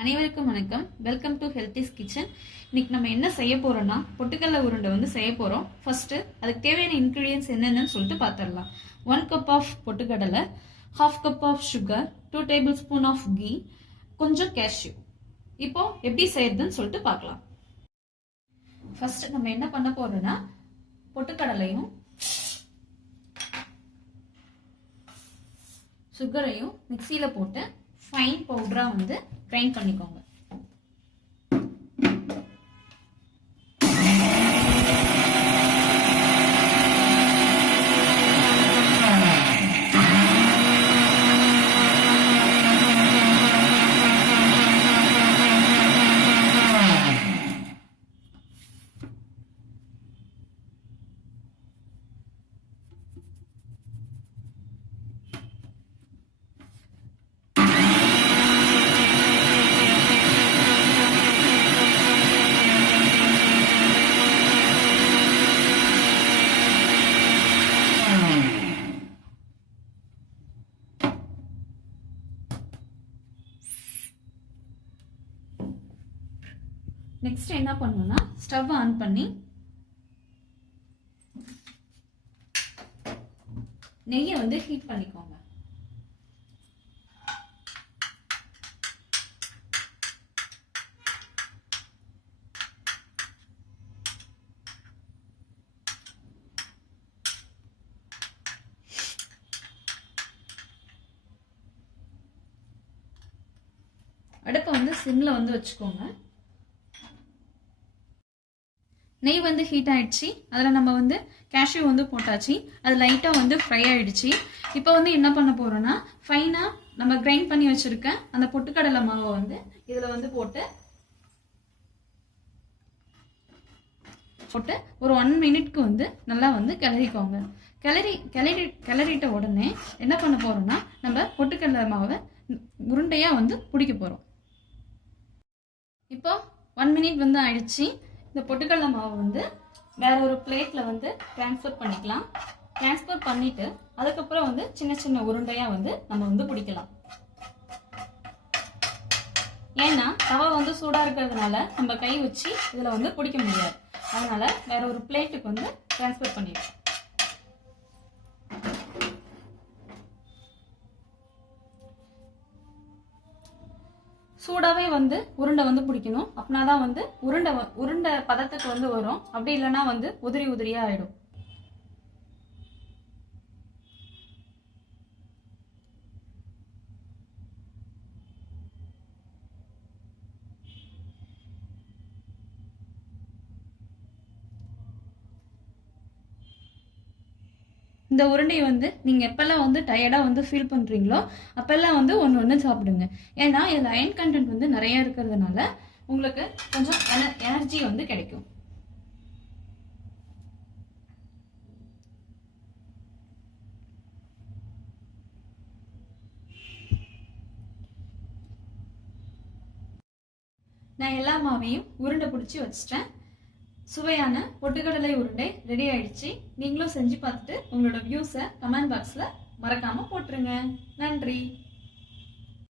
அனைவருக்கும் வணக்கம். Welcome to Healthy's Kitchen. இன்னைக்கு நம்ம என்ன செய்ய போறோம்னா பொட்டுக்கடலை உருண்டை செய்ய போறோம். ஃபர்ஸ்ட் அதுக்கு தேவையான இன்கிரீடியன்ஸ் என்னென்னு சொல்லிட்டு பார்த்துடலாம். 1 கப் ஆஃப் பொட்டுக்கடலை, 1/2 cup of sugar, 2 tablespoon of ghee, கொஞ்சம் கேஷ்யூ. இப்போ எப்படி செய்யறதுன்னு சொல்லிட்டு பார்க்கலாம். ஃபர்ஸ்ட் நம்ம என்ன பண்ண போறோம்னா பொட்டுக்கடலையும் சுகரையும் மிக்சியில போட்டு ஃபைன் பவுடரா கிரைண்ட் பண்ணிக்கோங்க. நெக்ஸ்ட் என்ன பண்ணணும்னா ஸ்டவ் ஆன் பண்ணி நெய்யை ஹீட் பண்ணிக்கோங்க. அடுப்பை சிம்ல வச்சுக்கோங்க. நெய் ஹீட் ஆயிடுச்சு. அதில் நம்ம கேஷ்யூ போட்டாச்சு. அது லைட்டாக ஃப்ரை ஆயிடுச்சு. இப்போ என்ன பண்ண போறோம்னா ஃபைனாக நம்ம கிரைண்ட் பண்ணி வச்சிருக்க அந்த பொட்டுக்கடலை மாவை இதில் போட்டு ஒரு 1 மினிட்க்கு நல்லா கிளறிக்கோங்க. கிளறிட்ட உடனே என்ன பண்ண போறோம்னா நம்ம பொட்டுக்கடலை மாவை உருண்டையா பிடிக்க போறோம். இப்போ 1 மினிட் ஆயிடுச்சு. இந்த பொட்டுக்கடலை மாவு வேற ஒரு பிளேட்ல டிரான்ஸ்ஃபர் பண்ணிக்கலாம். டிரான்ஸ்ஃபர் பண்ணிட்டு அதுக்கப்புறம் சின்ன சின்ன உருண்டையா நம்ம பிடிக்கலாம். ஏன்னா தவா சூடா இருக்கிறதுனால நம்ம கை வச்சு இதுல பிடிக்க முடியாது. அதனால வேற ஒரு பிளேட்டுக்கு டிரான்ஸ்ஃபர் பண்ணிடுறோம். சூடாவே உருண்டை பிடிக்கணும். அப்படின்னாதான் உருண்டை பதத்துக்கு வரும். அப்படி இல்லைன்னா உதிரி உதிரியா ஆயிடும். இந்த உருண்டையை நீங்க எப்பெல்லாம் டயர்டா ஃபீல் பண்றீங்களோ அப்பெல்லாம் ஒன்று சாப்பிடுங்க. ஏன்னா இதுல அயன் கண்டென்ட் நிறைய இருக்கிறதுனால உங்களுக்கு கொஞ்சம் எனர்ஜி கிடைக்கும். நான் எல்லா மாவையும் உருண்டை பிடிச்சி வச்சிட்டேன். சுவையான பொட்டுக்கடலை உருண்டை ரெடி ஆயிடுச்சு. நீங்களும் செஞ்சு பார்த்துட்டு உங்களோட வியூஸை கமெண்ட் பாக்ஸ்ல மறக்காம போட்டுருங்க. நன்றி.